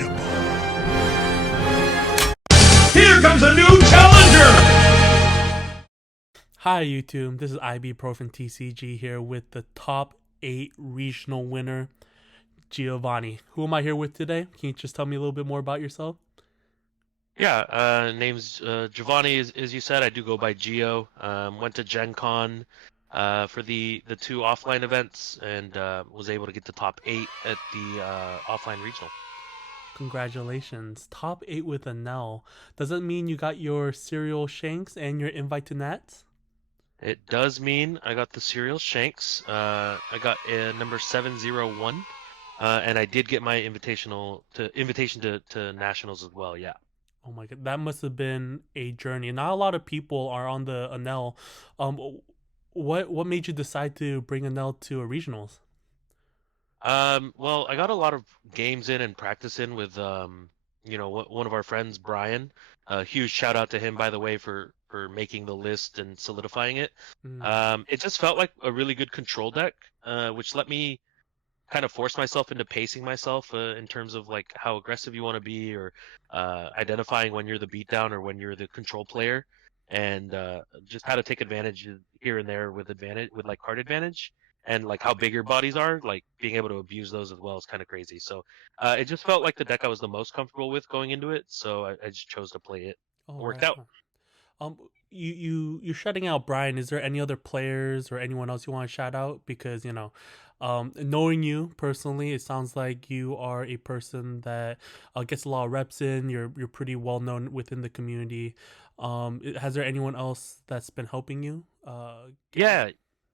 unbeatable. Here comes a new challenger! Hi YouTube, this is ibuprofen TCG here with the top 8 regional winner, Giovanni. Who am I here with today? Can you just tell me a little bit more about yourself? Yeah, name's Giovanni, as you said. I do go by Jhio. Went to Gen Con for the two offline events and was able to get the top 8 at the offline regional. Congratulations. Top 8 with Enel. Does it mean you got your cereal shanks and your invite to Nats? It does mean I got the Serial Shanks. I got number 701, and I did get my invitation to nationals as well. Yeah. Oh my god, that must have been a journey. Not a lot of people are on the Enel. What made you decide to bring Enel to a regionals? Well, I got a lot of games in and practice in with one of our friends, Brian. A huge shout out to him, by the way, for making the list and solidifying it. Mm. It just felt like a really good control deck, which let me kind of force myself into pacing myself in terms of like how aggressive you want to be, or identifying when you're the beatdown or when you're the control player, and just how to take advantage here and there with like card advantage, and like how big your bodies are, like being able to abuse those as well is kind of crazy. So it just felt like the deck I was the most comfortable with going into it, so I just chose to play it. Oh, It worked right out. on. You're shutting out Brian. Is there any other players or anyone else you want to shout out? Because knowing you personally, it sounds like you are a person that gets a lot of reps in. You're pretty well known within the community. Has there anyone else that's been helping you? Yeah,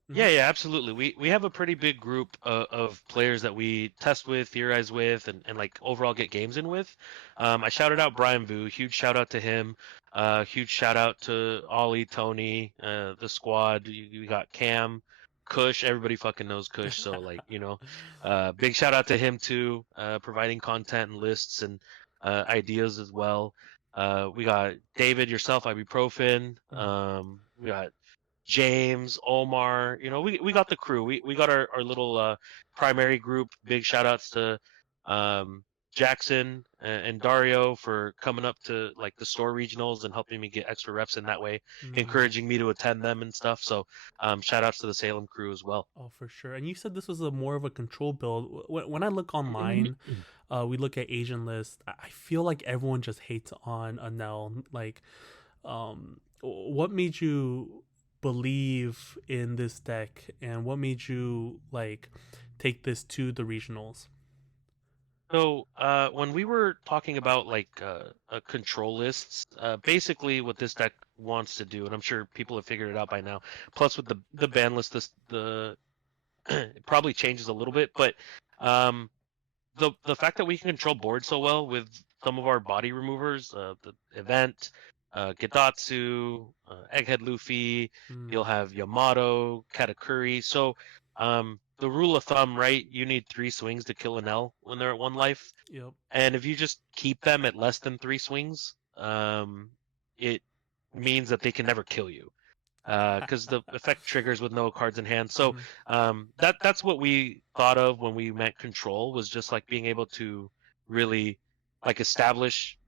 Mhm. yeah, absolutely. We have a pretty big group of players that we test with, theorize with, and like overall get games in with. I shouted out Brian Vu, huge shout out to him. Huge shout out to Ollie, Tony, the squad. You got Cam, Kush. Everybody fucking knows Kush, so like big shout out to him too, providing content and lists and ideas as well. We got David, yourself, ibuprofen. Mm. We got James, Omar, we got the crew. We got our little primary group. Big shout outs to um, Jackson and Dario for coming up to like the store regionals and helping me get extra reps in that way, Mm. encouraging me to attend them and stuff. So shout outs to the Salem crew as well. Oh, for sure. And you said this was a more of a control build. When I look online, we look at Asian lists. I feel like everyone just hates on Anel. Like, what made you believe in this deck, and what made you like take this to the regionals? So when we were talking about like control lists, basically what this deck wants to do, and I'm sure people have figured it out by now. Plus with the ban list, the it probably changes a little bit, but um, the fact that we can control board so well with some of our body removers, the event, Gedatsu, Egghead Luffy, you'll Mm, have Yamato, Katakuri. So the rule of thumb, right? You need 3 swings to kill an L when they're at 1 life, yep. and if you just keep them at less than 3 swings, it means that they can never kill you because the effect triggers with no cards in hand. So Mhm. that's what we thought of when we meant control, was just like being able to really like establish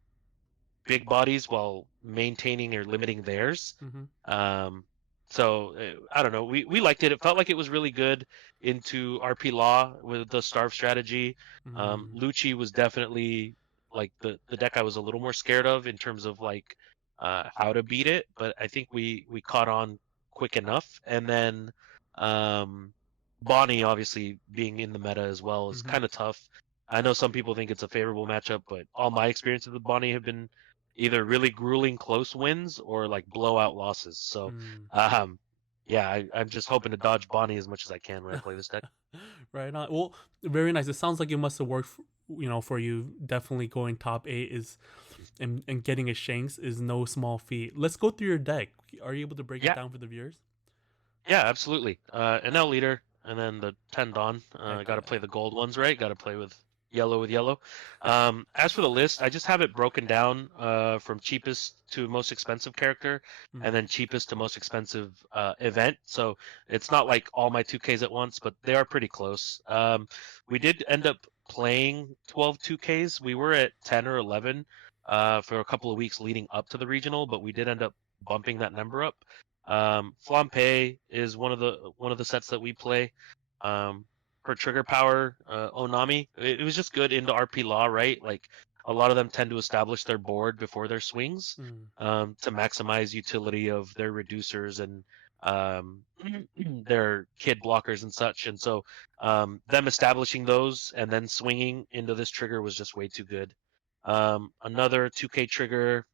big bodies while maintaining or limiting theirs. Mhm. Um, so I don't know. We liked it. It felt like it was really good into RP Law with the starve strategy. Mm. Lucci was definitely like the deck I was a little more scared of in terms of like how to beat it, but I think we caught on quick enough. And then um, Bonnie obviously being in the meta as well is Mhm. kind of tough. I know some people think it's a favorable matchup, but all my experiences with Bonnie have been either really grueling close wins or like blowout losses. So, Mm. um, yeah, I'm just hoping to dodge Bonnie as much as I can when I play this deck. Right on. Well, very nice. It sounds like it must have worked. For you. Definitely going top 8 is and getting a Shanks is no small feat. Let's go through your deck. Are you able to break it Yeah, down for the viewers? yeah, absolutely. NL leader, and then the 10 Dawn. Heck Got to yeah. play the gold ones, right? Got to play with yellow. As for the list, I just have it broken down from cheapest to most expensive character, and Mm. then cheapest to most expensive event. So it's not like all my 2Ks at once, but they are pretty close. We did end up playing 12 2Ks. We were at 10 or 11 for a couple of weeks leading up to the regional, but we did end up bumping that number up. Flampe is one of the sets that we play. For trigger power, Onami, it was just good into RP Law, right? Like a lot of them tend to establish their board before their swings to maximize utility of their reducers and um, their kid blockers and such. And so them establishing those and then swinging into this trigger was just way too good. Another 2K trigger,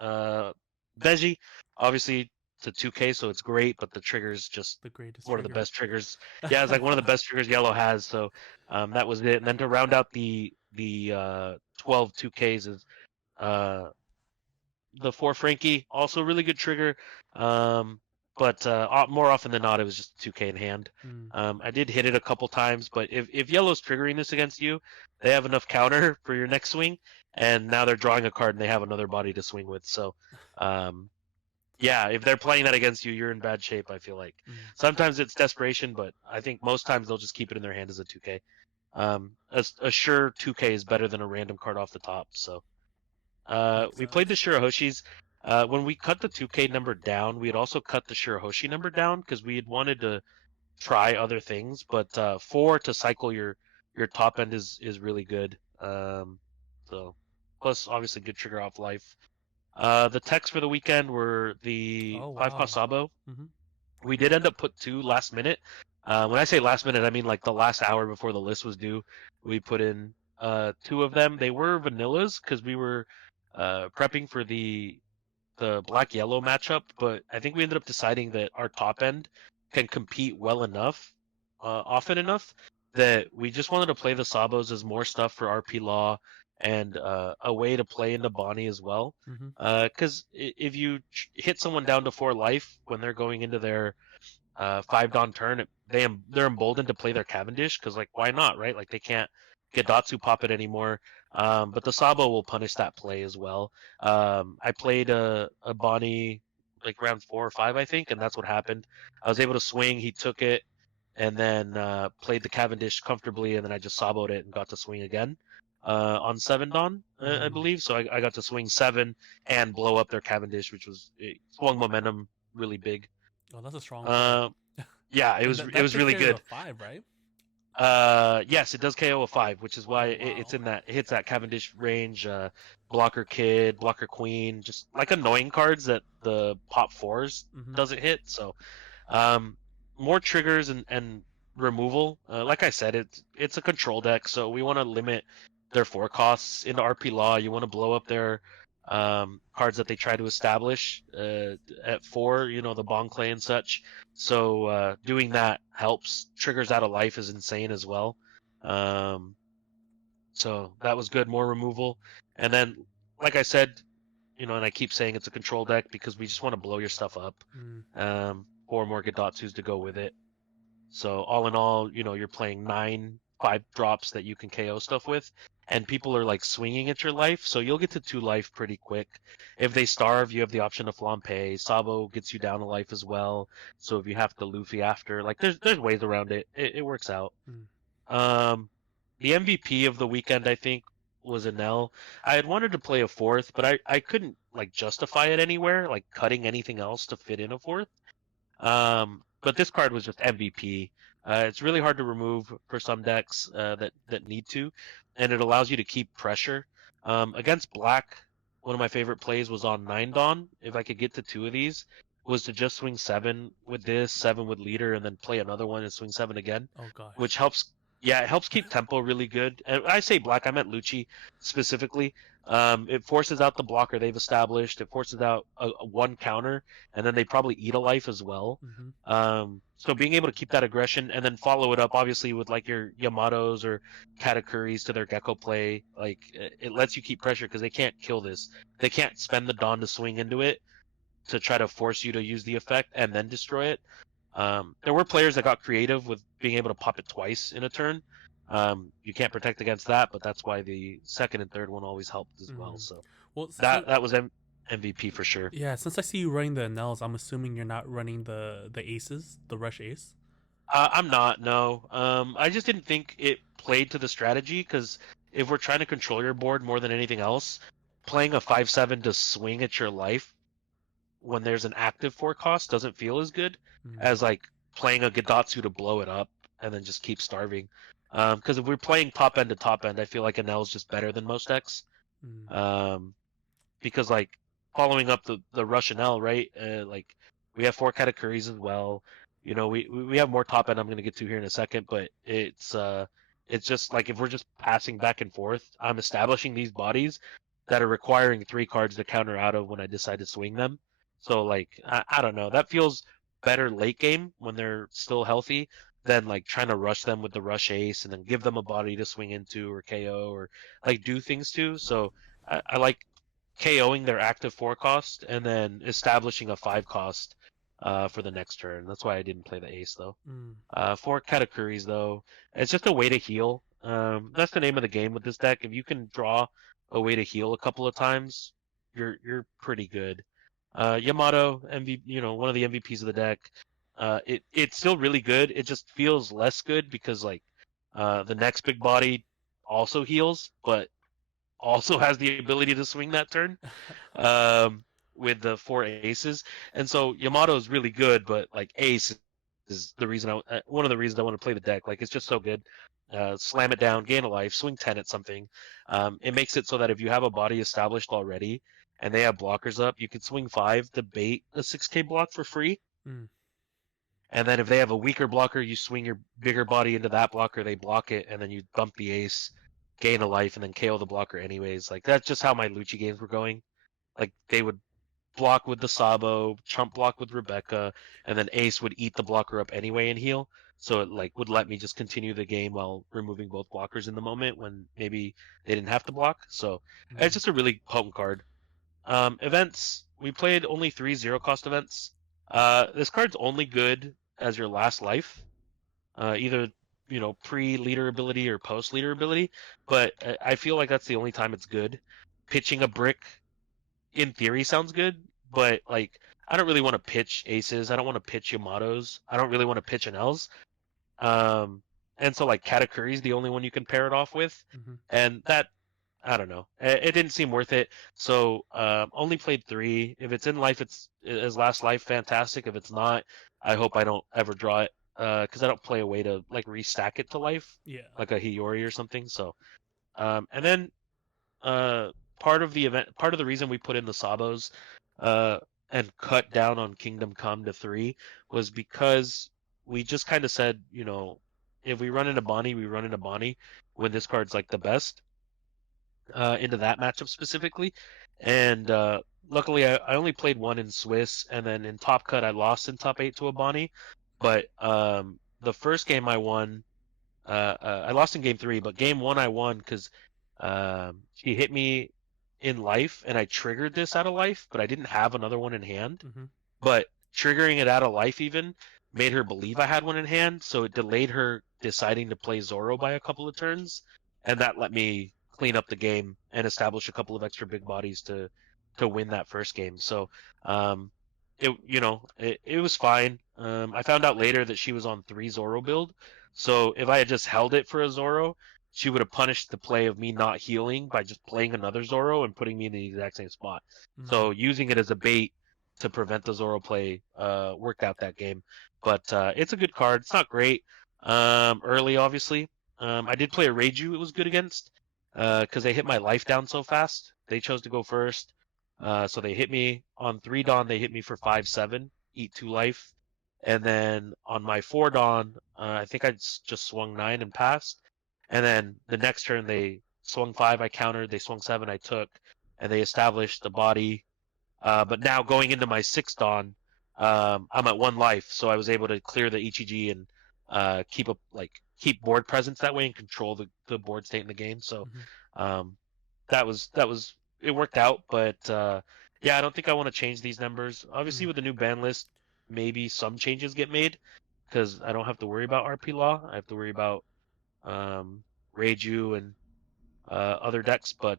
Beji, obviously it's a 2K, so it's great, but the trigger is just The greatest one of the trigger. best triggers. Yeah, it's like one of the best triggers Yellow has. So that was it. And then to round out the 12 2Ks is uh, the 4 Frankie, also a really good trigger. But more often than not, it was just 2K in hand. Mm. I did hit it a couple times, but if Yellow's triggering this against you, they have enough counter for your next swing, and now they're drawing a card and they have another body to swing with. So, yeah, if they're playing that against you, you're in bad shape, I feel like. Sometimes it's desperation, but I think most times they'll just keep it in their hand as a 2K. A sure 2K is better than a random card off the top, so. Makes We played the sense. Shirahoshis. When we cut the 2K number down, we had also cut the Shirahoshi number down because we had wanted to try other things. But 4 to cycle your top end is really good. So plus obviously good trigger off life. The techs for the weekend were the Oh 5 wow. Pasabo. Mm-hmm. We did end up put 2 last minute. When I say last minute, I mean like the last hour before the list was due. We put in 2 of them. They were vanillas because we were prepping for the black yellow matchup, but I think we ended up deciding that our top end can compete well enough, often enough, that we just wanted to play the Sabos as more stuff for RP Law and a way to play into Bonnie as well. Mm-hmm. Because if you hit someone down to 4 life when they're going into their 5 Dawn turn, they're emboldened to play their Cavendish because like why not, right? Like they can't get Datsu pop it anymore. But the Sabo will punish that play as well. I played a Bonnie like round 4 or 5, I think, and that's what happened. I was able to swing. He took it and then played the Cavendish comfortably, and then I just Saboed it and got to swing again on 7 Dawn, I believe. So I got to swing 7 and blow up their Cavendish, which was it swung momentum really big. Oh, that's a strong play. Uh, yeah, it And was that it that was takes really care of good. a 5, right? Yes, it does KO a 5, which is why Oh it's wow. in that it hits that Cavendish range. Blocker Kid, Blocker Queen, just like annoying cards that the pop 4s Mm-hmm. doesn't hit. So, um, more triggers and removal. Like I said, it's a control deck, so we want to limit their 4 costs into RP Law. You want to blow up their cards that they try to establish at 4. You know, the Bon Clay and such. So doing that helps. Triggers out of life is insane as well. Um, so that was good. More removal, and then like I said, you know, and I keep saying it's a control deck because we just want to blow your stuff up. Mm. 4 more Gadatsus to go with it. So all in all, you know, you're playing 9 5 drops that you can KO stuff with, and people are like swinging at your life, so you'll get to 2 life pretty quick. If they starve, you have the option to flampe. Sabo gets you down a life as well, so if you have to Luffy after, like there's ways around it. It works out. Mm. Um, the MVP of the weekend, I think, was Enel. I had wanted to play a 4th, but I couldn't like justify it anywhere, like cutting anything else to fit in a 4th. But this card was just MVP. It's really hard to remove for some decks that need to, and it allows you to keep pressure. Against black, one of my favorite plays was on 9 Dawn. If I could get to 2 of these, was to just swing 7 with this, 7 with leader, and then play another one and swing 7 again, Oh gosh. which helps. Yeah, it helps keep tempo really good. And I say black, I meant Lucci specifically. It forces out the blocker they've established. It forces out a 1 counter, and then they probably eat a life as well. Mm-hmm. So being able to keep that aggression and then follow it up, obviously, with like your Yamatos or Katakuris to their Gecko play, like it lets you keep pressure because they can't kill this. They can't spend the Dawn to swing into it to try to force you to use the effect and then destroy it. There were players that got creative with being able to pop it twice in a turn. You can't protect against that, but that's why the second and third one always helped as well. Mm. So Well, that was MVP for sure. yeah. Since I see you running the Nels, I'm assuming you're not running the aces, the rush ace. I'm not. No. I just didn't think it played to the strategy because if we're trying to control your board more than anything else, playing a 5/7 to swing at your life when there's an active 4 cost doesn't feel as good Mm, as like playing a Gadatsu to blow it up and then just keep starving. Because if we're playing top end to top end, I feel like Enel is just better than most decks. mm, Um, because like following up the Russian L, right? Like we have 4 categories as well. You know, we have more top end I'm gonna get to here in a second, but it's just like if we're just passing back and forth, I'm establishing these bodies that are requiring 3 cards to counter out of when I decide to swing them. So like I don't know, that feels better late game when they're still healthy than like trying to rush them with the rush ace and then give them a body to swing into or KO or like do things to. So I like KOing their active 4 cost and then establishing a 5 cost for the next turn. That's why I didn't play the ace though. mm. 4 categories though, it's just a way to heal. That's the name of the game with this deck. If you can draw a way to heal a couple of times, you're pretty good. Yamato MVP, one of the MVPs of the deck. It's still really good. It just feels less good because like the next big body also heals, but also has the ability to swing that turn um, with the 4 aces. And so Yamato is really good, but like ace is the reason one of the reasons I want to play the deck. Like it's just so good. Slam it down, gain a life, swing 10 at something. It makes it so that if you have a body established already and they have blockers up, you can swing 5 to bait a 6K block for free. Mm. And then if they have a weaker blocker, you swing your bigger body into that blocker, they block it, and then you bump the ace, gain a life, and then KO the blocker anyways. Like that's just how my Lucci games were going. Like they would block with the Sabo, chump block with Rebecca, and then Ace would eat the blocker up anyway and heal. So it like would let me just continue the game while removing both blockers in the moment when maybe they didn't have to block. So it's Mm. just a really potent card. Events, we played only 3 0 cost events. This card's only good as your last life, either pre-leader ability or post-leader ability. But I feel like that's the only time it's good. Pitching a brick in theory sounds good, but like I don't really want to pitch aces. I don't want to pitch Yamatos. I don't really want to pitch an Ls. Um, and so like Katakuri's the only one you can pair it off with, Mm-hmm. and that I don't know. It didn't seem worth it. So only played 3. If it's in life, it's as last life, fantastic. If it's not, I hope I don't ever draw it because I don't play a way to like restack it to life, Yeah. like a Hiyori or something. So and then uh, part of the reason we put in the Sabos uh, and cut down on Kingdom Come to 3 was because we just kind of said, if we run into Bonnie, we run into Bonnie when this card's like the best into that matchup specifically. And luckily, I only played one in Swiss, and then in Top Cut, I lost in Top 8 to a Bonnie. But the first game I won, I lost in game 3, but game 1 I won because she hit me in life, and I triggered this out of life, but I didn't have another one in hand. Mm-hmm. But triggering it out of life even made her believe I had one in hand, so it delayed her deciding to play Zoro by a couple of turns, and that let me clean up the game and establish a couple of extra big bodies to win that first game. So it was fine. I found out later that she was on 3 Zoro build, so if I had just held it for a Zoro, she would have punished the play of me not healing by just playing another Zoro and putting me in the exact same spot. Mm. So using it as a bait to prevent the Zoro play worked out that game. But it's a good card. It's not great early, obviously. I did play a Reiju it was good against because they hit my life down so fast. They chose to go first. So they hit me on 3 Dawn, they hit me for 5/7, eat 2 life. And then on my 4 Dawn, I think I just swung 9 and passed. And then the next turn they swung 5, I countered. They swung 7, I took. And they established the body but now going into my 6th Dawn, I'm at 1 life, so I was able to clear the EGG and keep board presence that way and control the board state in the game. So Mm-hmm. um, that was it worked out, but yeah, I don't think I want to change these numbers. Obviously, Mm. with the new ban list, maybe some changes get made because I don't have to worry about RP law. I have to worry about um, Reiju and other decks, but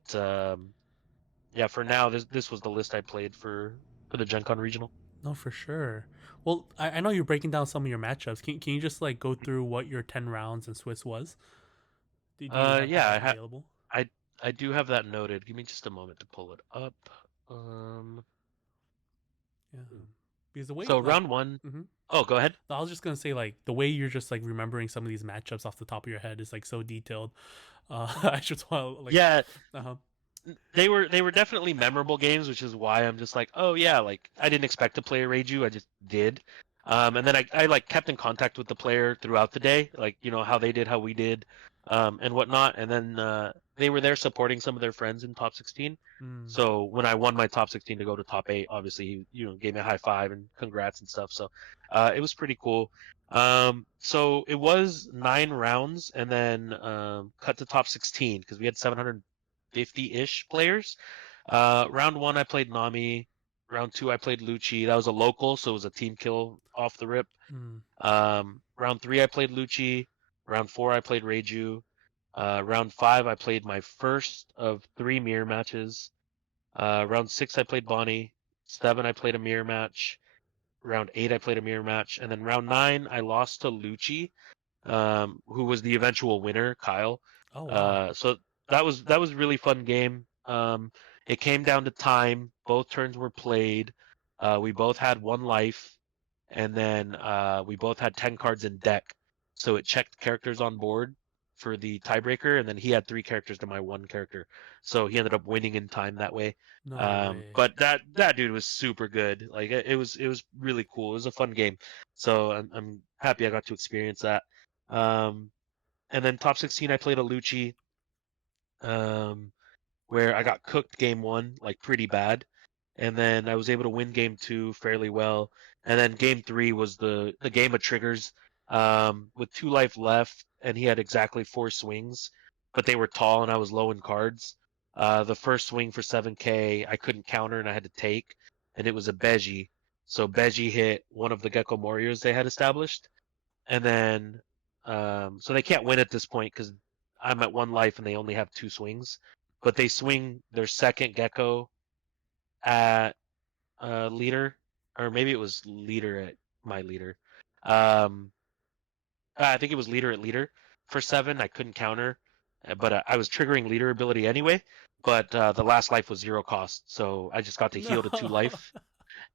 yeah, for now, this was the list I played for the Gen Con regional. No, for sure. Well, I know you're breaking down some of your matchups. Can you just like go through what your 10 rounds in Swiss was? Do you have Yeah, that available? I I do have that noted. Give me just a moment to pull it up. Um, Yeah, because the way so like, round one. hmm Oh, go ahead. I was just gonna say like the way you're just like remembering some of these matchups off the top of your head is like so detailed. I just want to like, Yeah, uh-huh. they were definitely memorable games, which is why I'm just like, oh yeah, like I didn't expect to play a Reiju, I just did. And then I like kept in contact with the player throughout the day, like how they did, how we did, and whatnot. And then they were there supporting some of their friends in top 16. Mm. So when I won my top 16 to go to top 8, obviously he gave me a high five and congrats and stuff. So it was pretty cool. So it was 9 rounds and then cut to top 16 because we had 750-ish players. Round one, I played Nami. Round two, I played Lucci. That was a local, so it was a team kill off the rip. Mm. Round three, I played Lucci. Round four, I played Reiju. Round five, I played my first of 3 mirror matches. Round six, I played Bonnie. Seven, I played a mirror match. Round eight, I played a mirror match. And then round nine, I lost to Lucci, who was the eventual winner, Kyle. Oh wow. So that was a really fun game. It came down to time. Both turns were played. We both had 1 life, and then we both had 10 cards in deck. So it checked characters on board for the tiebreaker, and then he had 3 characters to my 1 character. So he ended up winning in time that way. No way. But that dude was super good. Like it was really cool. It was a fun game. So I'm happy I got to experience that. Um, and then top 16, I played a Lucci, um, where I got cooked game one, like pretty bad. And then I was able to win game two fairly well. And then game three was the game of triggers, with 2 life left, and he had exactly 4 swings, but they were tall and I was low in cards. The first swing for 7K, I couldn't counter and I had to take, and it was a Beji. So Beji hit one of the Gecko Warriors they had established, and then so they can't win at this point because I'm at 1 life and they only have 2 swings. But they swing their second gecko at leader, or maybe it was leader at my leader. Um, I think it was leader at leader for 7. I couldn't counter, but I was triggering leader ability anyway. But the last life was 0 cost, so I just got to No. heal to 2 life.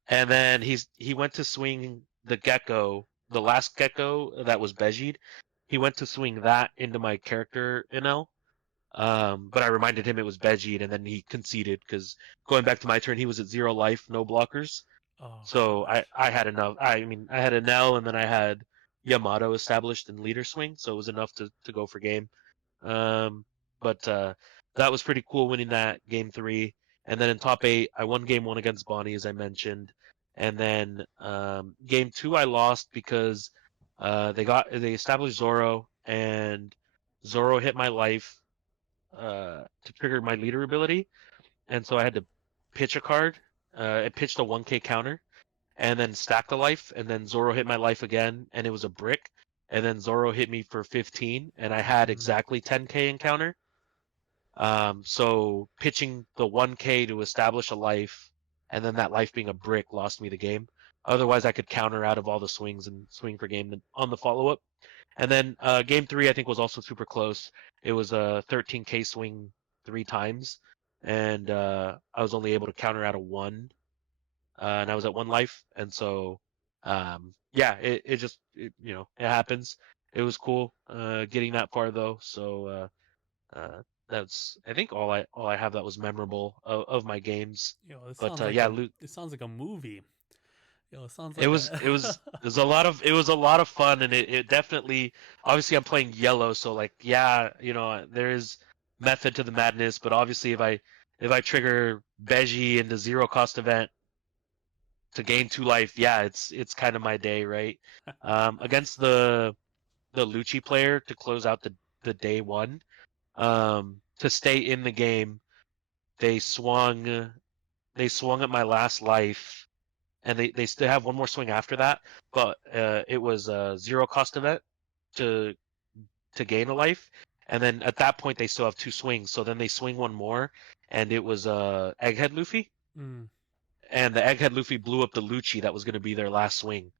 And then he went to swing the gecko, the last gecko that was Beji'd. He went to swing that into my character Enel. But I reminded him it was Beji'd, and then he conceded because going back to my turn, he was at 0 life, no blockers. Oh So gosh. I had enough. I mean, I had Enel, and then I had Yamato established in leader swing, so it was enough to go for game. Um, but that was pretty cool winning that game three. And then in top eight, I won game one against Bonnie, as I mentioned. And then game two, I lost because they established Zoro, and Zoro hit my life to trigger my leader ability, and so I had to pitch a card. It pitched a 1K counter, and then stacked a life, and then Zoro hit my life again, and it was a brick. And then Zoro hit me for 15, and I had Mm. exactly 10K in counter. So pitching the 1K to establish a life, and then that life being a brick lost me the game. Otherwise, I could counter out of all the swings and swing for game on the follow up. And then game three, I think, was also super close. It was a 13K swing 3 times, and I was only able to counter out a 1, and I was at 1 life. And so, yeah, it just it happens. It was cool getting that far though. So that's, I think, all I have that was memorable of my games. Yo, this But sounds like yeah, a this sounds like a movie. Yo, it sounds it like was a it was it was a lot of fun, and it definitely, obviously I'm playing yellow, so like, yeah, there is method to the madness. But obviously if I trigger Beji in the 0 cost event to gain 2 life, yeah, it's kind of my day, right? Against the Lucci player to close out the day one, to stay in the game, they swung they swung at my last life, and they still have one more swing after that, but it was a 0 cost event to gain a life, and then at that point they still have 2 swings. So then they swing one more, and it was Egghead Luffy, mm. and the Egghead Luffy blew up the Lucci that was going to be their last swing.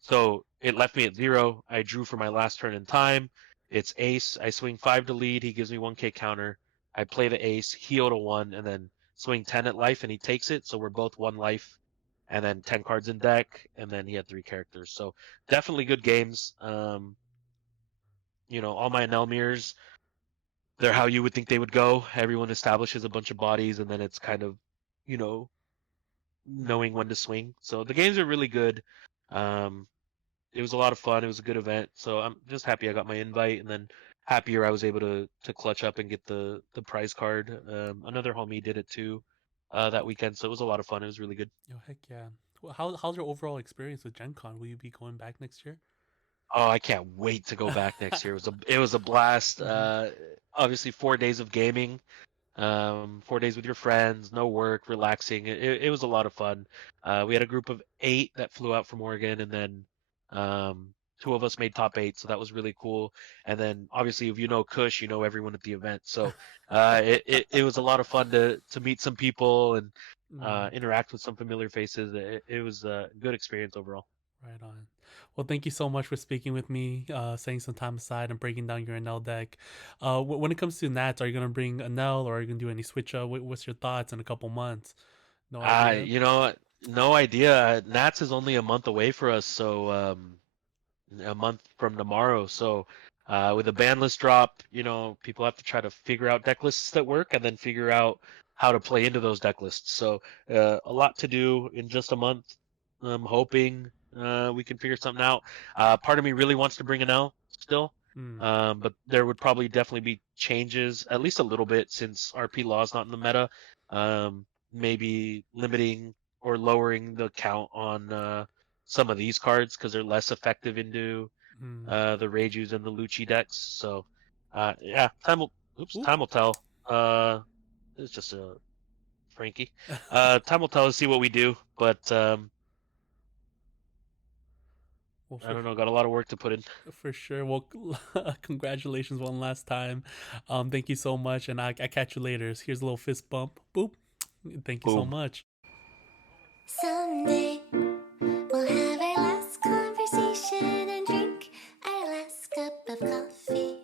So it left me at 0. I drew for my last turn in time. It's ace. I swing 5 to lead. He gives me 1k counter. I play the ace, Jhio to 1, and then swing 10 at life, and he takes it. So we're both 1 life, and then 10 cards in deck, and then he had 3 characters. So definitely good games. All my Enel mirrors, they're how you would think they would go. Everyone establishes a bunch of bodies, and then it's kind of, you know, knowing when to swing. So the games are really good. Um, it was a lot of fun. It was a good event. So I'm just happy I got my invite, and then happier I was able to clutch up and get the prize card. Another homie did it too that weekend, so it was a lot of fun. It was really good. Yo, heck yeah. Well, how's your overall experience with Gen Con? Will you be going back next year? Oh, I can't wait to go back next year. It was a blast. Mhm. Obviously 4 days of gaming. 4 days with your friends, no work, relaxing. It was a lot of fun. We had a group of 8 that flew out from Oregon, and then 2 of us made top 8, so that was really cool. And then obviously, if you know Kush, you know everyone at the event. So it was a lot of fun to meet some people and Mm. interact with some familiar faces. It was a good experience overall. Right on. Well, thank you so much for speaking with me, setting some time aside and breaking down your Enel deck. When it comes to Nats, are you gonna bring Enel or are you gonna do any switch up? What's your thoughts in a couple months? No Uh, idea. you know, no idea. Nats is only a month away for us, so a month from tomorrow. So with a ban list drop, people have to try to figure out deck lists that work and then figure out how to play into those deck lists. So a lot to do in just a month. I'm hoping we can figure something out. Part of me really wants to bring an L still. Mm. But there would probably definitely be changes, at least a little bit, since RP law is not in the meta. Maybe limiting or lowering the count on some of these cards because they're less effective into Mm. the Reijus and the Lucci decks. So, yeah, Ooh. time will tell. It's just a Frankie. Time will tell us see what we do, but Well, I don't know. Got a lot of work to put in. for sure. Well, congratulations one last time. Thank you so much, and I catch you later. Here's a little fist bump. Boop. Thank you so Boom. much. Someday we'll have our last conversation and drink our last cup of coffee.